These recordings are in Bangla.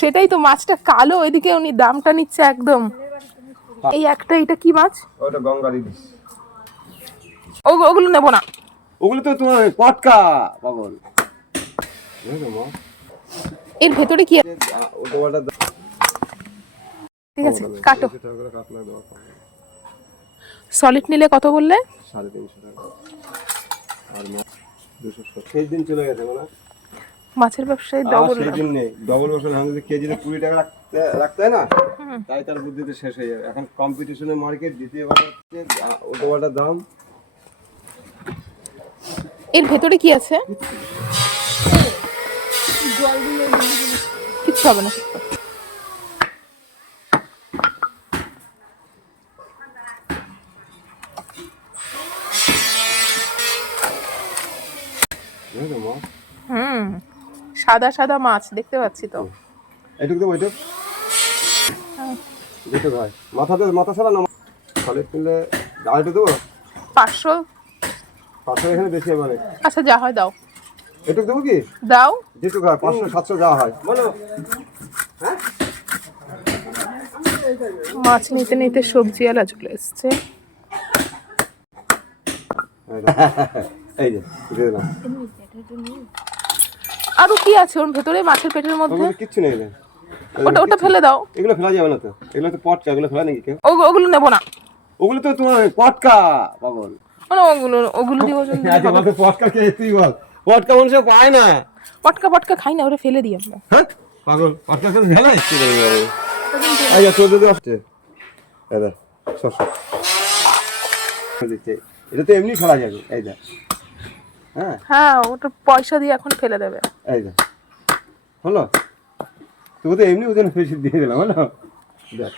সেটাই তো, মাছটা কালো, এদিকে উনি দামটা নিচ্ছে একদম। এই একটা, এটা কি মাছ? ওটা গঙ্গার ইলিশ। ওগুলো নেবো না। ওগুলো তো তোমার পটকা পাগল। এর ভেতরে কি আছে? ওটা ওটা ঠিক আছে, কাটো। 300 টাকা করে কাটলা দেওয়া হবে। সলিড নিলে কত বললে? 350 টাকা। আর 270 সেই দিন চলে গেছে মানে মাছের ব্যবসায় ডবল। সেই দিন নেই, ডবল বছর এখন যদি কেজিতে 20 টাকা রাখতে হয় না, তাই তার বুদ্ধিতে শেষ হয়ে যাবে। এখন কম্পিটিশনের মার্কেট, দ্বিতীয়বার হচ্ছে ওটার দাম। এর ভেতরে কি আছে? কিচ্ছু হবে না। সাদা সাদা মাছ দেখতে পাচ্ছি তো। এটুকু দেবো, এটুক যেটুক হয় মাথা ছাড়া না, ফলে কিনলে আড়াইটু দেবো। 500। এখানে বেশি হবে অনেক। আচ্ছা, যা হয় দাও। এটুক দেবো কি? দাও। যেটুক হয় 500-700 যা হয় বলো। মাছ নিতে নিতে সবজিওয়ালা চলে এসছে। এই যে দিয়ে দিলাম। আরো কি আছে ওর ভেতরে, মাছের পেটের মধ্যে? কিচ্ছু নেই রে। ওটা ফেলে দাও। এগুলো ফেলা যাবে না তো, এগুলো তো পটকা, এগুলো ফেলা নাকি কেউ? ওগুলো নেবো না। ওগুলো তো তোমার পটকা পাগল। মানে ওগুলো দিয়ে ওজন দিলে আচ্ছা হবে। বলতে পটকা কে তুই বল, পটকা মানুষ পায় না। পটকা খাই না, ওটা ফেলে দিই আমরা। হ্যাঁ পাগল, পটকা করে ফেলা কি রে বাবা। আচ্ছা তোর যদি আসছে দাদা সস দিতে, এটা তো এমনি ফেলা যাবে। এই দেখ, হ্যাঁ, ওটা পয়সা দিয়ে এখন ফেলে দেবে। এই দেখ হলো, তোকে তো এমনি ওজন বেশি দিয়ে দিলাম হলো। দেখ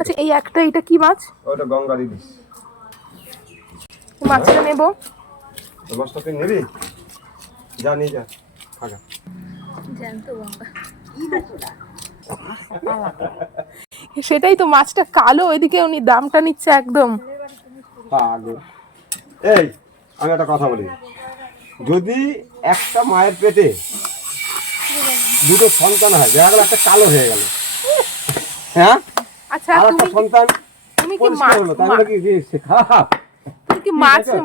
আচ্ছা, এই একটা, এটা কি মাছ? ওটা গঙ্গার ইলিশ। মাছটা নেবো। মাছটা তুই নিবি, যা নিয়ে যা খাগা। সেটাই তো, মাছটা কালো, এদিকে উনি দামটা নিচ্ছে একদম। পাগল। এই আমি একটা কথা বলি, যদি একটা মায়ের পেটে দুটো সন্তান হয়, দেখা গেল একটা কালো হয়ে গেল, হ্যাঁ, আচ্ছা, আর একটা সন্তান তুমি কি পরিষ্কার হলো, তাই বলে কি সে খারাপ? তুমি কি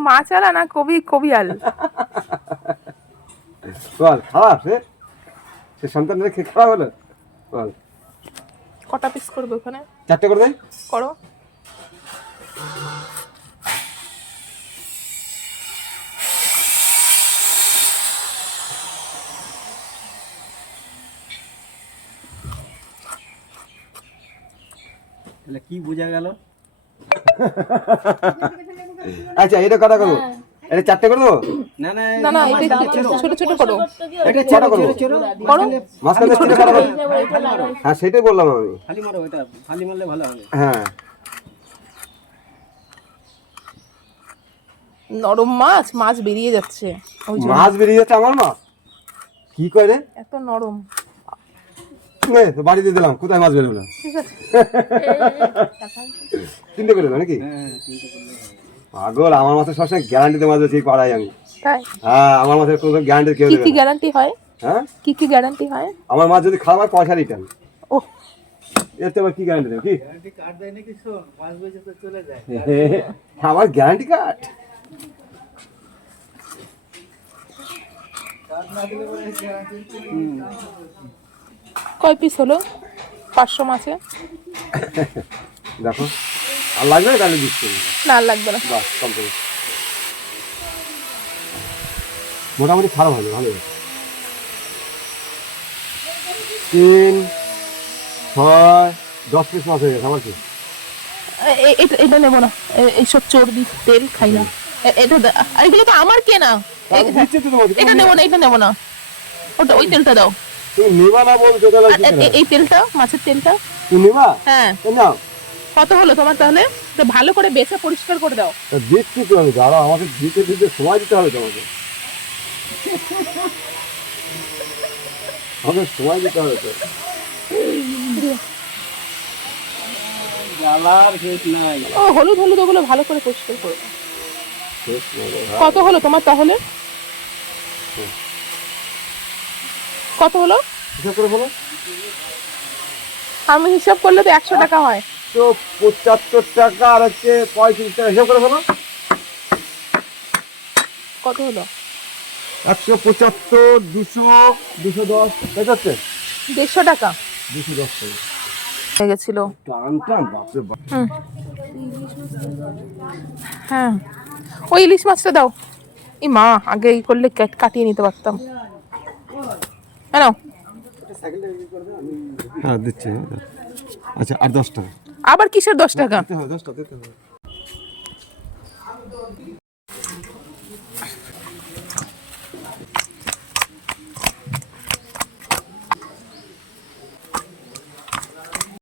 মাছ আলা না কবি আল? বল খারাপ সে সন্তান রেখে খারাপ হলো? বল কটা পিস করবে ওখানে? 4টে করে দেয়। করো। তাহলে কি বোঝা গেল? আচ্ছা এটা কটা করবো? এটা 4টে করে দেবো? না না না না, এটা ছোট ছোট করো। এটা কটা করবো? করো। মাঝখানে ছোট কটা করবো? হ্যাঁ সেটাই বললাম আমি। খালি মারো, এটা খালি মারলে ভালো হবে। হ্যাঁ নরম মাছ বেরিয়ে যাচ্ছে। ওই জন্য। মাছ বেরিয়ে যাচ্ছে আমার মা কি করে এত নরম। নে তো বাড়িতে দিলাম, কোথায় মাছ বেরোলো? ঠিক আছে। 3টে করে দেবো নাকি? পাগল, আমার মাছের সবসময় গ্যারান্টিতে মাছ বেশি পাড়াই আমি। তাই? হ্যাঁ আমার মাছের কোনো গ্যারান্টি কেউ দেবে কি না। গ্যারান্টি হয়? হ্যাঁ কি গ্যারান্টি হয়? আমার মাছ যদি খারাপ হয় পয়সা রিটার্ন। ও, এর তো আবার কি গ্যারান্টি দেবে কি? গ্যারান্টি কার্ড দেয় নাকি? শোন, মাছ বেজে তো চলে যায়। আমার গ্যারান্টি কার্ড কয় পিস হলো 500 মাছে? দেখো আর লাগবে না তাহলে দিচ্ছি না, লাগবে না। বাস কমপ্লিট। মোটামুটি খারাপ হবে, ভালো হবে। 3, 6, 10 পিস মাছ হয়ে গেছে আমার কি? এটা নেবো না, এইসব চর্বি তেল খাই না। এটা আর এগুলো তো আমার কেনা। দিচ্ছি তো তোমাকে। এটা নেবো না। ওটা, ওই তেলটা দাও। তুমি নেবা না বলছো তাহলে কি করে? এই তেলটা, মাছের তেলটা। তুমি নেবা? হ্যাঁ। নাও। কত হলো তোমার তাহলে? তো ভালো করে বেছে পরিষ্কার করে দাও। দিচ্ছি তো আমি, দাঁড়াও আমাকে দিতে সময় দিতে হবে তোমাকে। আমাকে সময় দিতে হবে তো। জ্বালার শেষ নাই। ও হলুদ হলুদ ওগুলো ভালো করে পরিষ্কার করে দাও। শেষ নয় রে ভাই। কত হলো তোমার তাহলে? কত হলো? হিসাব করে বলো। আমি হিসাব করলে তো 100 টাকা হয়। 175 টাকা আর হচ্ছে 35 টাকা, হিসাব করে বলো। কত হলো? 175, 200, 210, ঠিক আছে? 150 টাকা 210 টাকা। হয়ে গেছিল। টান টান, বাপরে বাপ। হুম। হ্যাঁ, ওই ইলিশ মাছটা দাও। এই মা, আগে এই করলে কাটিয়ে নিতে পারতাম। কেন? হ্যাঁ দিচ্ছি। আচ্ছা, আর 10 টাকা আবার কিসের 10 টাকা? দিতে হবে, 10 টাকা দিতে হবে।